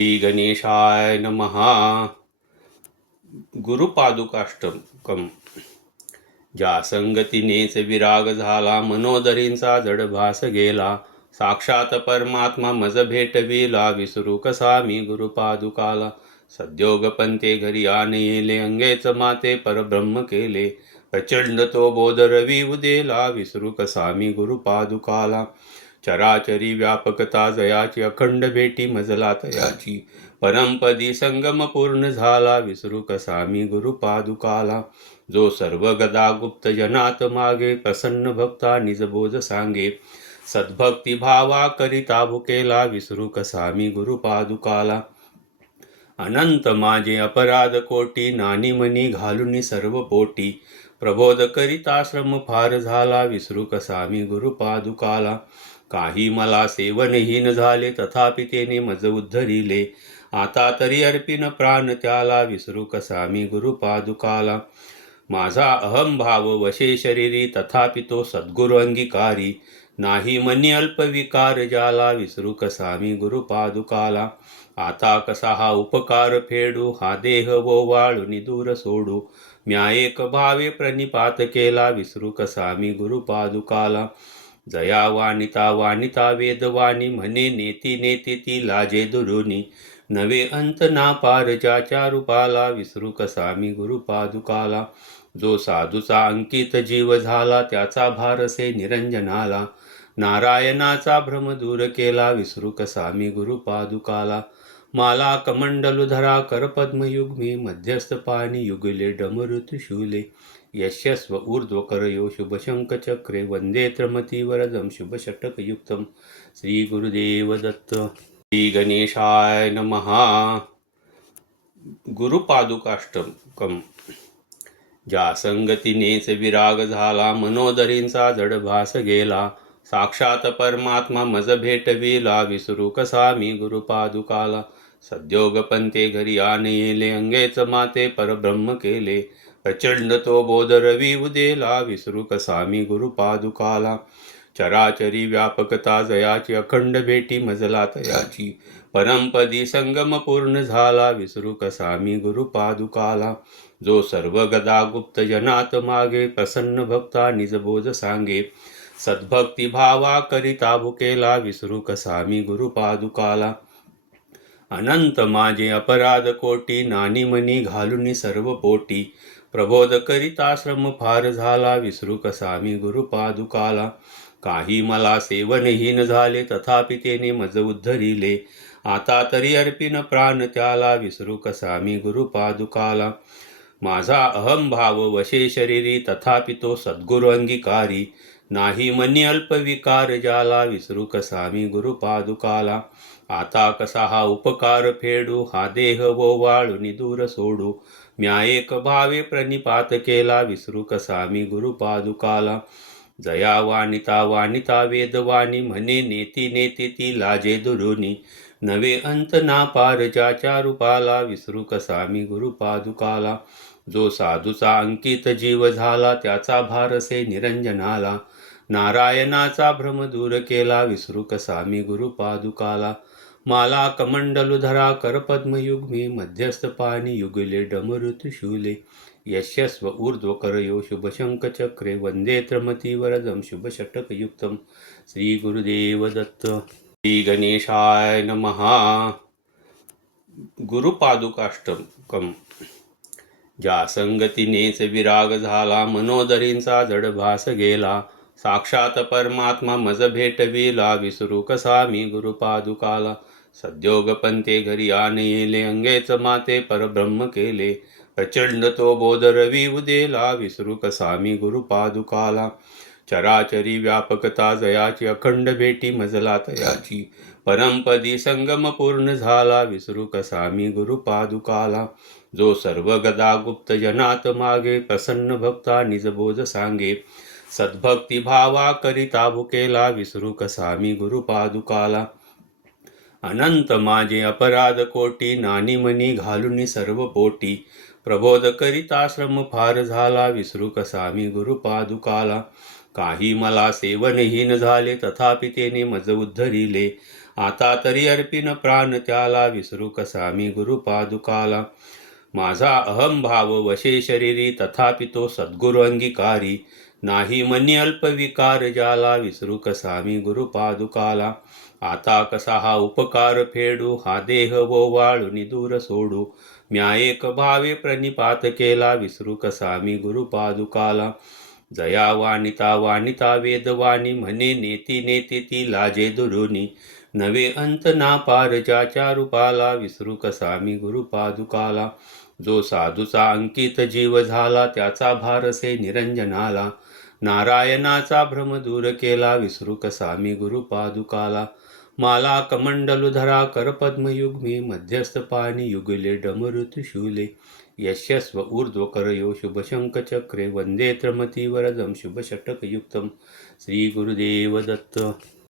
श्री गणेशाय नमः. गुरुपादुकाष्टकम. ज्या संगतीनेच विराग झाला, मनोदरींचा जड भास गेला. साक्षात परमात्मा मज भेटविला, विसरू कसा मी गुरुपादुकाला. सद्योगपंते घरी आन येले, अंगेच माते परब्रह्म केले. प्रचंड तो बोध रवी उदेला, विसरू कसा मी गुरुपादुकाला. चराचरी व्यापकता जयाची, अखंड भेटी मजला तयाची. परमपदी संगम पूर्ण झाला, विसरू कसा मी गुरुपादुकाला. जो सर्व गदा गुप्त जनात मागे, प्रसन्न भक्ता निजबोध सांगे. सद्भक्ती भावा करिता भुकेला, विसरू कसा मी गुरुपादुकाला. अनंत माझे अपराध कोटी, नानी मनी घालून सर्व पोटी. प्रबोध करिता श्रम फार झाला, विसरू कसा मी गुरुपादुकाला. काही मला सेवनहीन झाले, तथापि तेने मज उद्धरिले. आता तरी अर्पिन प्राण त्याला, विसरू कसा मी गुरुपादुकाला. माझा अहंभाव वशे शरीरी, तथापि तो सद्गुरु अंगीकारी. नाही मनी अल्प विकार ज्याला, विसरू कसा मी गुरुपादुकाला. आता कसा हा उपकार फेडू, हा देह ओवाळून दूर सोडू. म्या एक भावे प्रणिपात केला, विसरू कसा मी गुरुपादुकाला. जया वानिता वानिता वेदवाणी, म्हणे नेती नेती ती लाजे दुरुनी. नवे अंत ना पार ज्याच्या रूपाला, विसरू कसा मी गुरुपादुकाला. जो साधूचा अंकित जीव झाला, त्याचा भारसे निरंजनाला. नारायणाचा भ्रम दूर केला, विसरू कसा मी गुरुपादुकाला. माला कमंडलु धरा कर पद्मयुग्मी, मध्यस्थ पाणी युगले डमरु त्रिशूले. यशस्व ऊर्ध्व करयो शुभ शंख चक्रे, वंदे त्रमती वरदम शुभ षटकयुक्तम. श्री गुरुदेव दत्त. श्री गणेशाय नमः. गुरुपादुकाष्टकम. ज्या संगतीनेच विराग झाला, मनोदरींचा जड भास गेला. साक्षात परमात्मा मज भेटविला, विसरू कसा मी गुरुपादुकाला. सद्योगपंते घरी आन येले, अंगेच माते परब्रह्म केले. प्रचंड तो बोध रवी उदेला, विसरू कसा मी गुरुपादुकाला. चराचरी व्यापकता जयाची, अखंड भेटी मजला तयाची. परमपदी संगम पूर्ण झाला, विसरू कसा मी गुरुपादुकाला. जो सर्व गदा गुप्त जनात मागे, प्रसन्न भक्ता निजबोध सांगे. सद्भक्ती भावा करिता भुकेला, विसरू कसा मी गुरुपादुकाला. अनंत माझे अपराध कोटी, नानी मनी घालून सर्व पोटी. प्रबोध करिता श्रम फार झाला, विसरू कसा मी गुरुपादुकाला. काही मला सेवनहीन झाले, तथापि तेने मज उद्धरिले. आता तरी अर्पिन प्राण त्याला, विसरू कसा मी गुरुपादुकाला. माझा अहंभाव वशे शरीरी, तथापि तो सद्गुरु अंगीकारी. नाही मनी अल्प विकार ज्याला, विसरू कसा मी गुरुपादुकाला. आता कसा हा उपकार फेडू, हा देह ओवाळून दूर सोडू. म्या एक भावे प्रणिपात केला, विसरू कसा मी गुरुपादुकाला. जया वानिता वानिता वेदवाणी, म्हणे नेती नेती ती लाजे दुरुनी. नवे अंत ना पार ज्याच्या रूपाला, विसरू कसा मी गुरुपादुकाला. जो साधूचा अंकित जीव झाला, त्याचा भारसे निरंजनाला. नारायणाचा भ्रम दूर केला, विसरू कसा मी गुरुपादुकाला. माला कमंडलु धरा कर पद्मयुग्मी, मध्यस्थ पाणी युगले डमरु त्रिशूले. यशस्व ऊर्ध्व करयो शुभ शंख चक्रे, वंदे त्रमती वरदम शुभ षटकयुक्तम. श्री गुरुदेव दत्त. श्री गणेशाय नमः. गुरुपादुकाष्टकम. ज्या संगतीनेच विराग झाला, मनोदरींचा जड भास गेला. साक्षात परमात्मा मज भेटविला, विसरू कसा मी गुरुपादुकाला. सद्योगपंते घरी आन येले, अंगेच माते परब्रह्म केले. प्रचंड तो बोध रवी उदेला, विसरू कसा मी गुरुपादुकाला. चराचरी व्यापकता जयाची, अखंड भेटी मजला तयाची. परमपदी संगम पूर्ण झाला, विसरू कसा मी गुरुपादुकाला. जो सर्व गदा गुप्त जनात मागे, प्रसन्न भक्ता निजबोध सांगे. सद्भक्ती भावा करिता भुकेला, विसरू कसा मी गुरुपादुकाला. अनंत माझे अपराध कोटी, नानी मनी घालून सर्व पोटी. प्रबोध करिता श्रम फार झाला, विसरू कसा मी गुरुपादुकाला. काही मला सेवनहीन झाले, तथापि तेने मज उद्धरिले. आता तरी अर्पिन प्राण त्याला, विसरू कसा मी गुरुपादुकाला. माझा अहंभाव वशे शरीरी, तथापि तो सद्गुरु अंगीकारी. नाही मनी अल्पविकार ज्याला, विसरू कसा मी गुरुपादुकाला. आता कसा हा उपकार फेडू, हा देह ओवाळून दूर सोडू. म्या एक भावे प्रणिपात केला, विसरू कसा मी गुरुपादुकाला. जया वाणिता वाणिता वेदवाणी, म्हणे नेती नेती ती लाजे दुरुनी. नवे अंत ना पार ज्याच्या रूपाला, विसरू कसा मी गुरुपादुकाला. जो साधूचा अंकित जीव झाला, त्याचा भारसे निरंजनाला. नारायणाचा भ्रम दूर केला, विसरू कसा मी गुरुपादुकाला. माला कमंडलुधरा करपद्मयुग्मे, मध्यस्थ पाणी युगले डमरू त्रिशूले. यशस्व ऊर्ध्वकरयो शुभशङ्खचक्रे, वन्दे त्र्यमतिवरदं शुभषटकयुक्तं. श्री गुरुदेव दत्त.